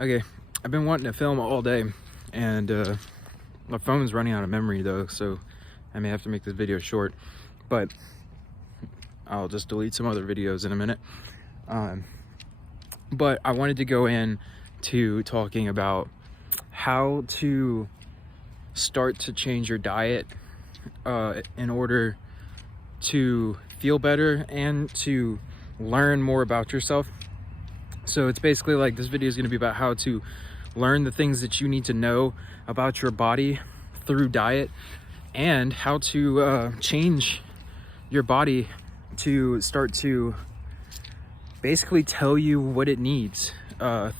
Okay, I've been wanting to film all day, and my phone's running out of memory though, so I may have to make this video short, but I'll just delete some other videos in a minute. But I wanted to go in to talking about how to start to change your diet in order to feel better and to learn more about yourself. So it's basically like, this video is going to be about how to learn the things that you need to know about your body through diet, and how to change your body to start to basically tell you what it needs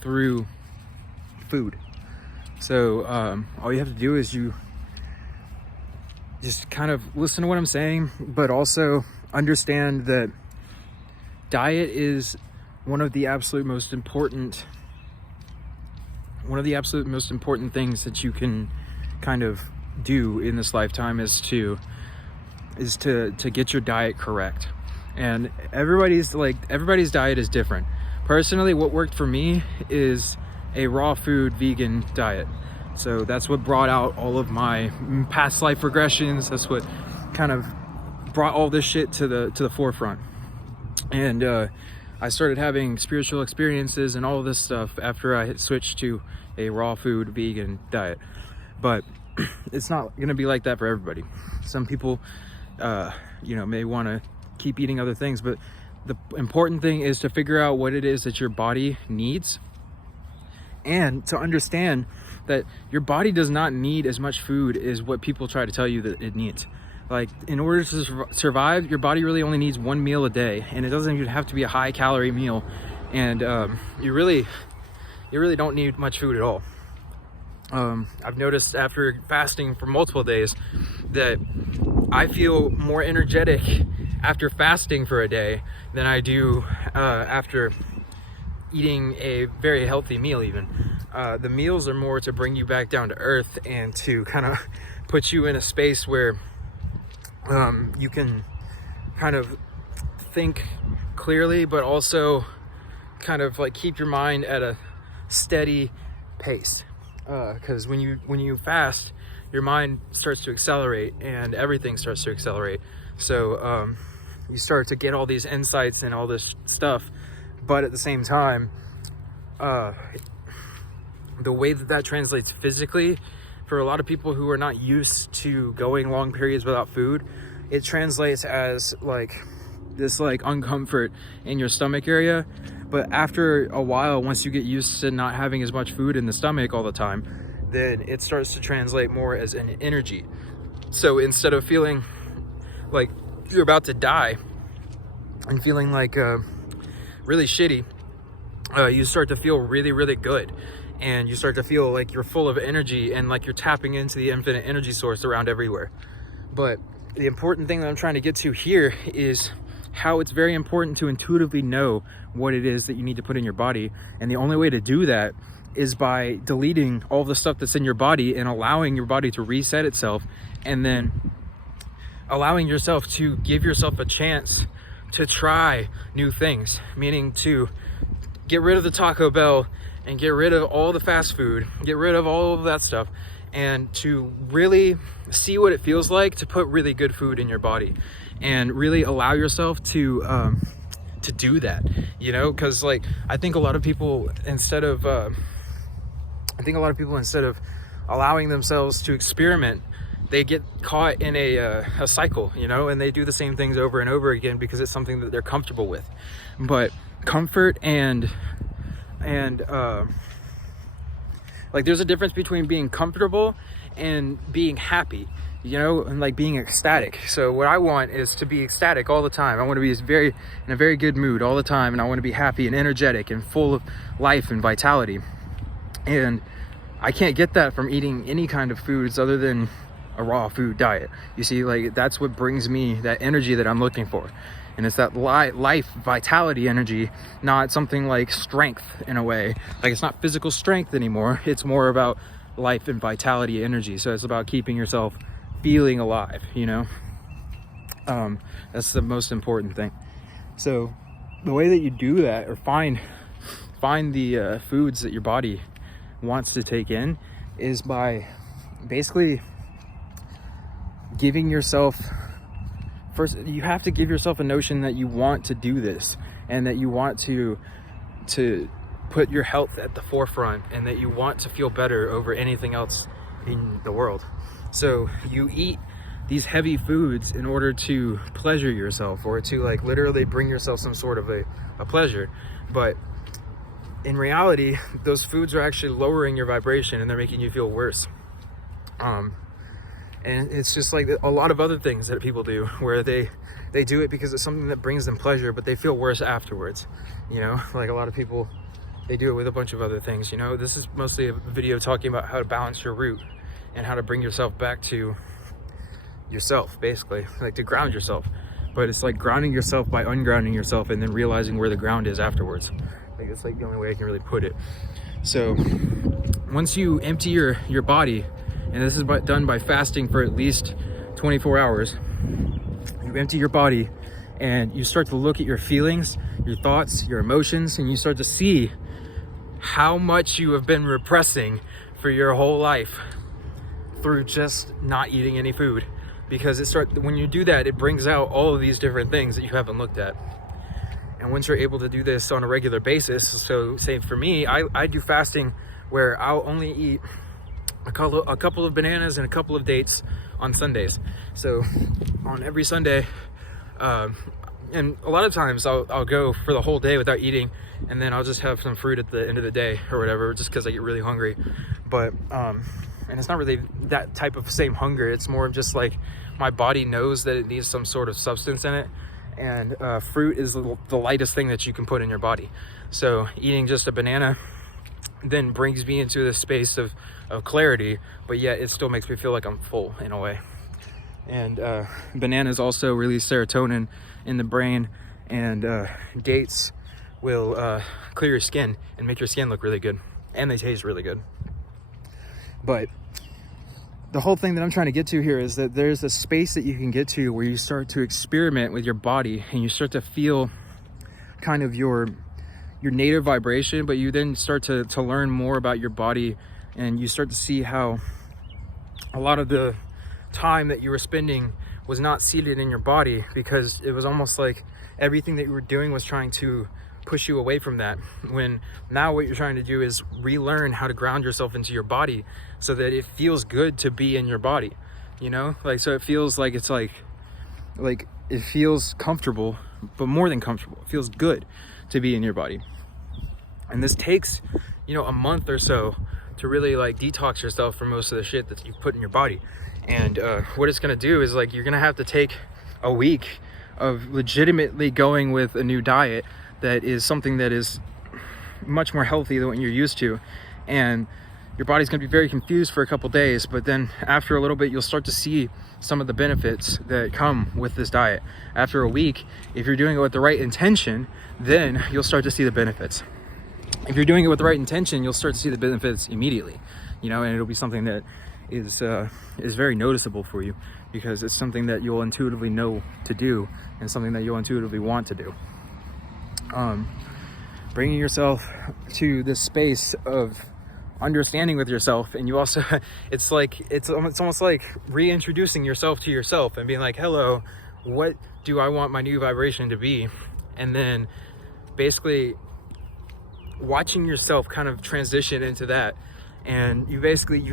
through food. So all you have to do is you just kind of listen to what I'm saying, but also understand that diet is one of the absolute most important things that you can kind of do in this lifetime is to get your diet correct. And everybody's diet is different. Personally, what worked for me is a raw food vegan diet. So that's what brought out all of my past life regressions. That's what kind of brought all this shit to the forefront. And I started having spiritual experiences and all of this stuff after I had switched to a raw food vegan diet. But it's not gonna be like that for everybody. Some people, may want to keep eating other things, but the important thing is to figure out what it is that your body needs, and to understand that your body does not need as much food as what people try to tell you that it needs. Like, in order to survive, your body really only needs one meal a day, and it doesn't even have to be a high calorie meal. And you really don't need much food at all. I've noticed after fasting for multiple days that I feel more energetic after fasting for a day than I do after eating a very healthy meal even. The meals are more to bring you back down to earth and to kind of put you in a space where you can kind of think clearly, but also kind of like keep your mind at a steady pace. Because when you fast, your mind starts to accelerate and everything starts to accelerate. So you start to get all these insights and all this stuff, but at the same time, the way that translates physically, for a lot of people who are not used to going long periods without food, it translates as like this uncomfort in your stomach area. But after a while, once you get used to not having as much food in the stomach all the time, then it starts to translate more as an energy. So instead of feeling like you're about to die and feeling like really shitty, you start to feel really, really good. And you start to feel like you're full of energy and like you're tapping into the infinite energy source around everywhere. But the important thing that I'm trying to get to here is how it's very important to intuitively know what it is that you need to put in your body. And the only way to do that is by deleting all the stuff that's in your body and allowing your body to reset itself, and then allowing yourself to give yourself a chance to try new things, meaning to get rid of the Taco Bell and get rid of all the fast food, get rid of all of that stuff, and to really see what it feels like to put really good food in your body, and really allow yourself to do that, because like I think a lot of people, instead of allowing themselves to experiment, they get caught in a cycle, and they do the same things over and over again because it's something that they're comfortable with. But comfort and like, there's a difference between being comfortable and being happy, and like being ecstatic. So what I want is to be ecstatic all the time. I want to be in a very good mood all the time, and I want to be happy and energetic and full of life and vitality. And I can't get that from eating any kind of foods other than a raw food diet. You see, like, that's what brings me that energy that I'm looking for. And it's that life vitality energy, not something like strength in a way. Like, it's not physical strength anymore. It's more about life and vitality energy. So it's about keeping yourself feeling alive, That's the most important thing. So the way that you do that, or find find the foods that your body wants to take in is by basically giving yourself, first you have to give yourself a notion that you want to do this, and that you want to put your health at the forefront, and that you want to feel better over anything else in the world. So you eat these heavy foods in order to pleasure yourself, or to like literally bring yourself some sort of a pleasure. But in reality, those foods are actually lowering your vibration, and they're making you feel worse. And it's just like a lot of other things that people do, where they do it because it's something that brings them pleasure, but they feel worse afterwards. You know, like a lot of people, they do it with a bunch of other things. You know, this is mostly a video talking about how to balance your root and how to bring yourself back to yourself, basically, like to ground yourself. But it's like grounding yourself by ungrounding yourself, and then realizing where the ground is afterwards. Like it's like the only way I can really put it. So once you empty your body, and this is done by fasting for at least 24 hours, you empty your body and you start to look at your feelings, your thoughts, your emotions, and you start to see how much you have been repressing for your whole life through just not eating any food. Because when you do that, it brings out all of these different things that you haven't looked at. And once you're able to do this on a regular basis, so say for me, I do fasting where I'll only eat a couple of bananas and a couple of dates on Sundays. So on every Sunday, and a lot of times I'll go for the whole day without eating, and then I'll just have some fruit at the end of the day or whatever, just because I get really hungry. But and it's not really that type of same hunger. It's more of just like my body knows that it needs some sort of substance in it, and fruit is the lightest thing that you can put in your body. So eating just a banana then brings me into this space of clarity, but yet it still makes me feel like I'm full in a way. And bananas also release serotonin in the brain, and dates will clear your skin and make your skin look really good, and they taste really good. But the whole thing that I'm trying to get to here is that there's a space that you can get to where you start to experiment with your body, and you start to feel kind of your native vibration, but you then start to learn more about your body, and you start to see how a lot of the time that you were spending was not seated in your body, because it was almost like everything that you were doing was trying to push you away from that, when now what you're trying to do is relearn how to ground yourself into your body so that it feels good to be in your body, you know, like, so it feels like it's like it feels comfortable, but more than comfortable, it feels good to be in your body. And this takes, you know, a month or so to really like detox yourself from most of the shit that you've put in your body. And what it's gonna do is like, you're gonna have to take a week of legitimately going with a new diet that is something that is much more healthy than what you're used to. And your body's gonna be very confused for a couple days, but then after a little bit, you'll start to see some of the benefits that come with this diet. After a week, if you're doing it with the right intention, then you'll start to see the benefits. If you're doing it with the right intention, you'll start to see the benefits immediately, you know, and it'll be something that is very noticeable for you, because it's something that you'll intuitively know to do, and something that you'll intuitively want to do. Bringing yourself to this space of understanding with yourself, and you also it's almost like reintroducing yourself to yourself and being like, hello, what do I want my new vibration to be? And then basically watching yourself kind of transition into that. And you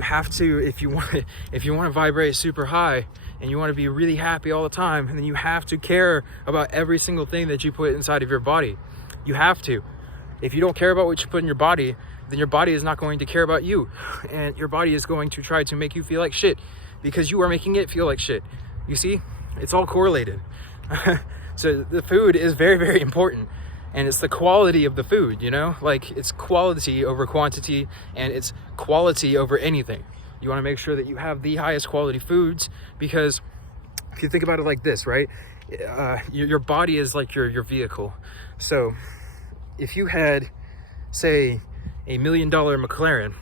have to, if you want to vibrate super high and you want to be really happy all the time, and then you have to care about every single thing that you put inside of your body. You have to. If you don't care about what you put in your body, then your body is not going to care about you, and your body is going to try to make you feel like shit because you are making it feel like shit. You see, it's all correlated. So the food is very, very important, and it's the quality of the food, you know, like it's quality over quantity, and it's quality over anything. You want to make sure that you have the highest quality foods, because if you think about it like this, right, your body is like your vehicle. So if you had, say, $1 million McLaren,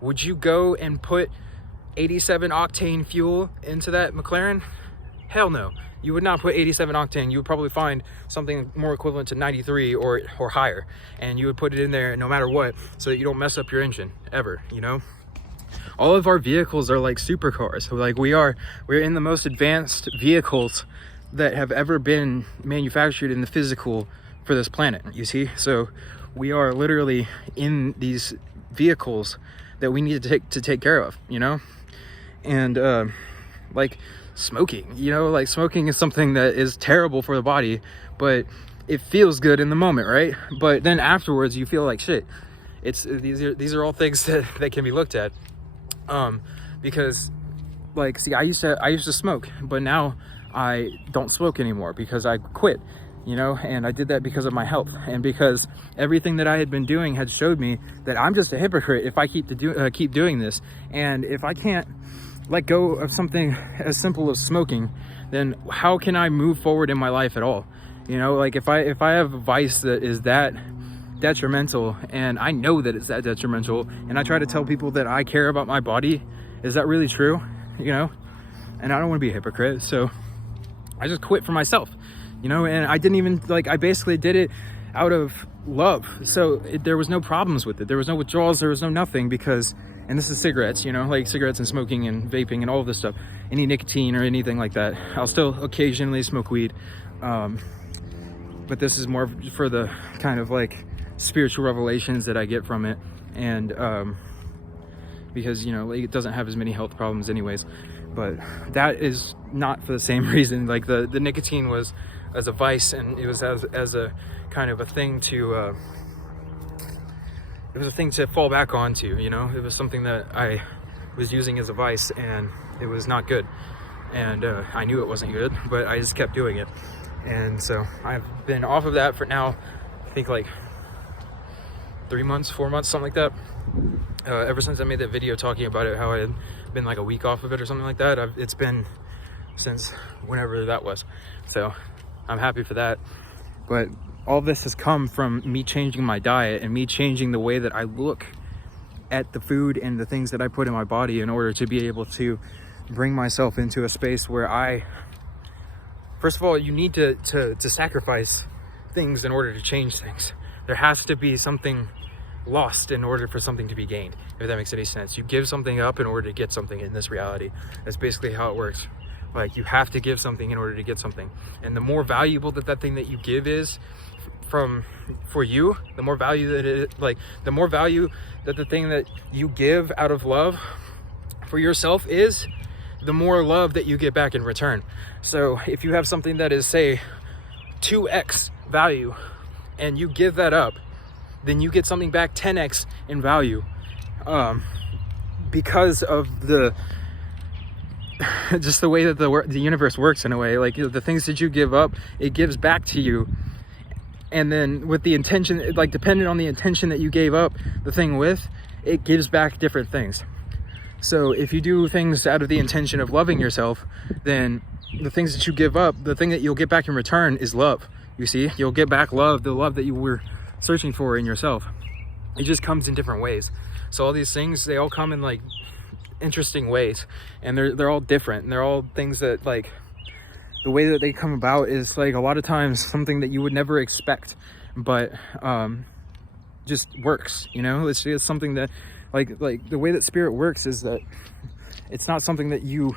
would you go and put 87 octane fuel into that McLaren? Hell no. You would not put 87 octane. You would probably find something more equivalent to 93 or higher, and you would put it in there no matter what, so that you don't mess up your engine ever, you know? All of our vehicles are like supercars. So like we're in the most advanced vehicles that have ever been manufactured in the physical for this planet, you see? So we are literally in these vehicles that we need to take care of, you know? And like smoking, you know, like smoking is something that is terrible for the body, but it feels good in the moment, right? But then afterwards you feel like shit. These are all things that can be looked at, because like, see, I used to smoke, but now I don't smoke anymore because I quit, you know, and I did that because of my health, and because everything that I had been doing had showed me that I'm just a hypocrite if I keep doing this. And if I can't let go of something as simple as smoking, then how can I move forward in my life at all? You know, like if I have a vice that is that detrimental, and I know that it's that detrimental, and I try to tell people that I care about my body, is that really true? You know, and I don't want to be a hypocrite, so I just quit for myself, you know. And I didn't even, like, I basically did it out of love, so there was no problems with it. There was no withdrawals, there was no nothing, because, and this is cigarettes, you know, like cigarettes and smoking and vaping and all of this stuff, any nicotine or anything like that. I'll still occasionally smoke weed, but this is more for the kind of like spiritual revelations that I get from it, and because, you know, like, it doesn't have as many health problems anyways. But that is not for the same reason. Like the nicotine was as a vice, and it was as a kind of a thing to it was a thing to fall back onto, you know. It was something that I was using as a vice, and it was not good, and I knew it wasn't good, but I just kept doing it. And so I've been off of that for now, I think like 3 months, 4 months, something like that. Ever since I made that video talking about it, how I had been like a week off of it or something like that, it's been since whenever that was. So I'm happy for that. But all this has come from me changing my diet and me changing the way that I look at the food and the things that I put in my body, in order to be able to bring myself into a space where first of all, you need to sacrifice things in order to change things. There has to be something lost in order for something to be gained, if that makes any sense. You give something up in order to get something in this reality. That's basically how it works. Like, you have to give something in order to get something, and the more valuable that thing that you give is for you, the more value that it, like, the more value that the thing that you give out of love for yourself is, the more love that you get back in return. So if you have something that is, say, 2x value, and you give that up, then you get something back 10x in value, because of just the way that the universe works, in a way. Like, the things that you give up, it gives back to you, and then with the intention, like, depending on the intention that you gave up the thing with, it gives back different things. So if you do things out of the intention of loving yourself, then the things that you give up, the thing that you'll get back in return is love. You see, you'll get back love, the love that you were searching for in yourself. It just comes in different ways. So all these things, they all come in like interesting ways, and they're all different, and they're all things that, like, the way that they come about is, like, a lot of times something that you would never expect, but just works, you know. It's something that like the way that spirit works is that it's not something that you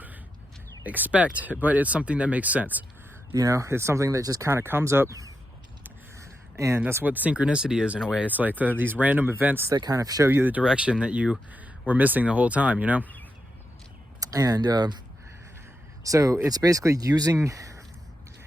expect, but it's something that makes sense, you know. It's something that just kind of comes up. And that's what synchronicity is, in a way. It's like these random events that kind of show you the direction that you were missing the whole time, you know. And so it's basically using,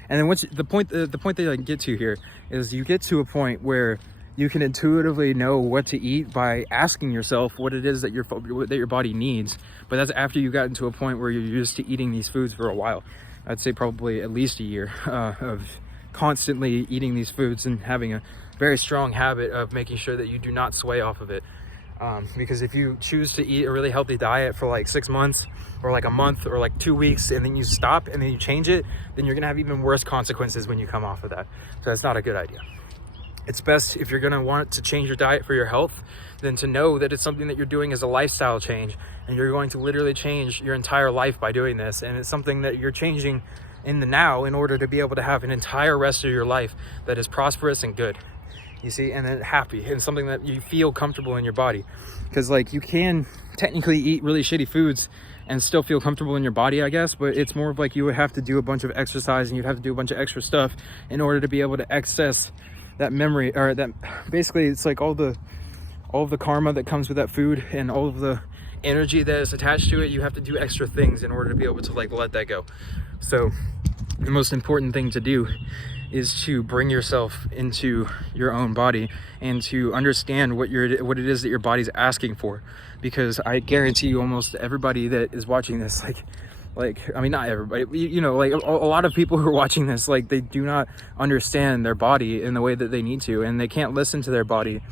and then the point that I can get to here is, you get to a point where you can intuitively know what to eat by asking yourself what it is that your body needs. But that's after you got into a point where you're used to eating these foods for a while. I'd say probably at least a year of constantly eating these foods and having a very strong habit of making sure that you do not sway off of it. Because if you choose to eat a really healthy diet for like 6 months or like a month or like 2 weeks, and then you stop and then you change it, then you're gonna have even worse consequences when you come off of that. So that's not a good idea. It's best, if you're gonna want to change your diet for your health, then to know that it's something that you're doing as a lifestyle change, and you're going to literally change your entire life by doing this. And it's something that you're changing in the now in order to be able to have an entire rest of your life that is prosperous and good, you see, and then happy, and something that you feel comfortable in your body. Because like, you can technically eat really shitty foods and still feel comfortable in your body, I guess, but it's more of like, you would have to do a bunch of exercise and you'd have to do a bunch of extra stuff in order to be able to access that memory, or that, basically it's like all of the karma that comes with that food and all of the energy that is attached to it. You have to do extra things in order to be able to like let that go. So the most important thing to do is to bring yourself into your own body and to understand what it is that your body's asking for. Because I guarantee you, almost everybody that is watching this, like I mean, not everybody, you know, like a lot of people who are watching this, like, they do not understand their body in the way that they need to, and they can't listen to their body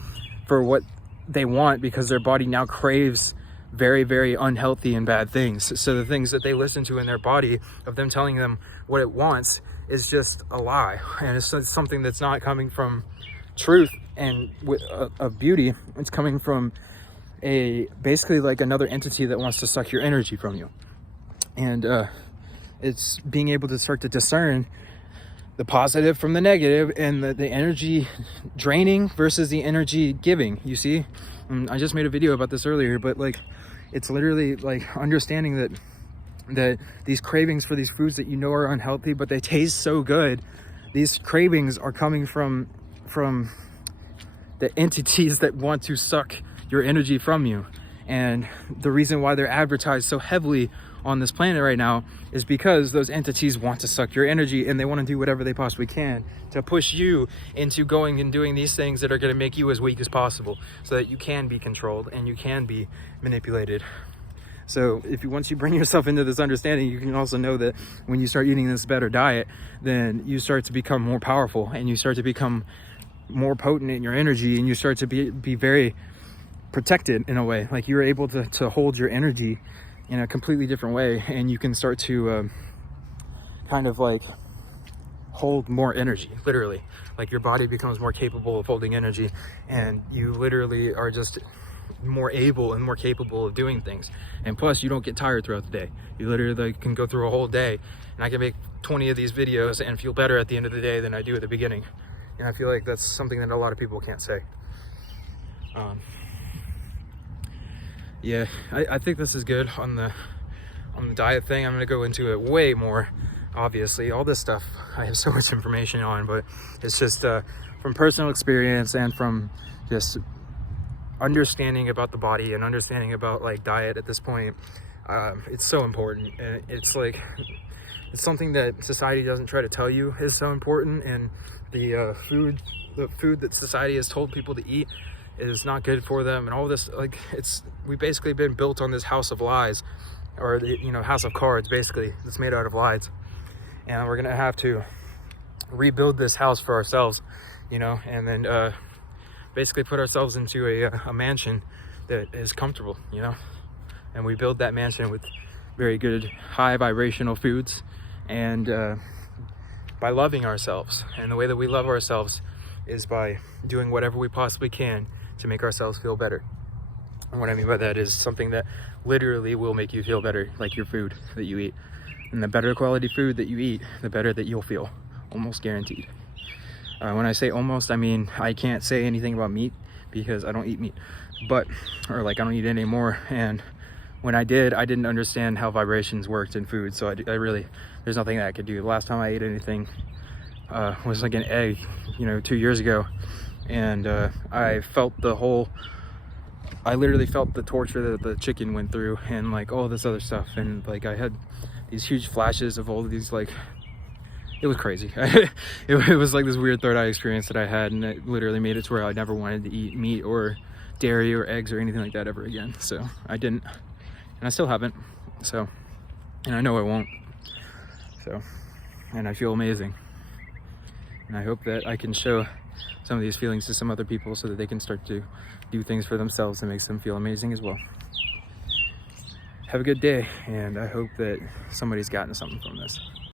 for what they want, because their body now craves very, very unhealthy and bad things. So the things that they listen to in their body, of them telling them what it wants, is just a lie, and it's something that's not coming from truth and of beauty. It's coming from basically like another entity that wants to suck your energy from you. And it's being able to start to discern the positive from the negative, and the energy draining versus the energy giving, you see. And I just made a video about this earlier, but like, it's literally like understanding that these cravings for these foods that you know are unhealthy, but they taste so good, these cravings are coming from the entities that want to suck your energy from you. And the reason why they're advertised so heavily on this planet right now is because those entities want to suck your energy, and they want to do whatever they possibly can to push you into going and doing these things that are going to make you as weak as possible, so that you can be controlled and you can be manipulated. So once you bring yourself into this understanding, you can also know that when you start eating this better diet, then you start to become more powerful, and you start to become more potent in your energy, and you start to be very protected in a way. Like, you're able to hold your energy in a completely different way, and you can start to kind of like hold more energy, literally. Like, your body becomes more capable of holding energy, and you literally are just more able and more capable of doing things. And plus, you don't get tired throughout the day. You literally can go through a whole day, and I can make 20 of these videos and feel better at the end of the day than I do at the beginning. And I feel like that's something that a lot of people can't say. Yeah, I think this is good on the diet thing. I'm gonna go into it way more. Obviously, all this stuff I have so much information on, but it's just from personal experience and from just understanding about the body and understanding about like diet at this point. It's so important, and it's like, it's something that society doesn't try to tell you is so important. And the food that society has told people to eat is not good for them, and all this, like, we've basically been built on this house of lies, or house of cards, basically, that's made out of lies. And we're gonna have to rebuild this house for ourselves, and then basically put ourselves into a mansion that is comfortable, and we build that mansion with very good high vibrational foods, and by loving ourselves. And the way that we love ourselves is by doing whatever we possibly can to make ourselves feel better. And what I mean by that is something that literally will make you feel better, like your food that you eat. And the better quality food that you eat, the better that you'll feel, almost guaranteed. When I say almost, I mean I can't say anything about meat because I don't eat meat, I don't eat it anymore. And when I did, I didn't understand how vibrations worked in food, so I really, there's nothing that I could do. The last time I ate anything was like an egg, 2 years ago, and I literally felt the torture that the chicken went through, and like all this other stuff, and like I had these huge flashes of all of these, like, it was crazy. It was like this weird third eye experience that I had, and it literally made it to where I never wanted to eat meat or dairy or eggs or anything like that ever again. So I didn't, and I still haven't, so, and I know I won't. So, and I feel amazing, and I hope that I can show some of these feelings to some other people so that they can start to do things for themselves that makes them feel amazing as well. Have a good day, and I hope that somebody's gotten something from this.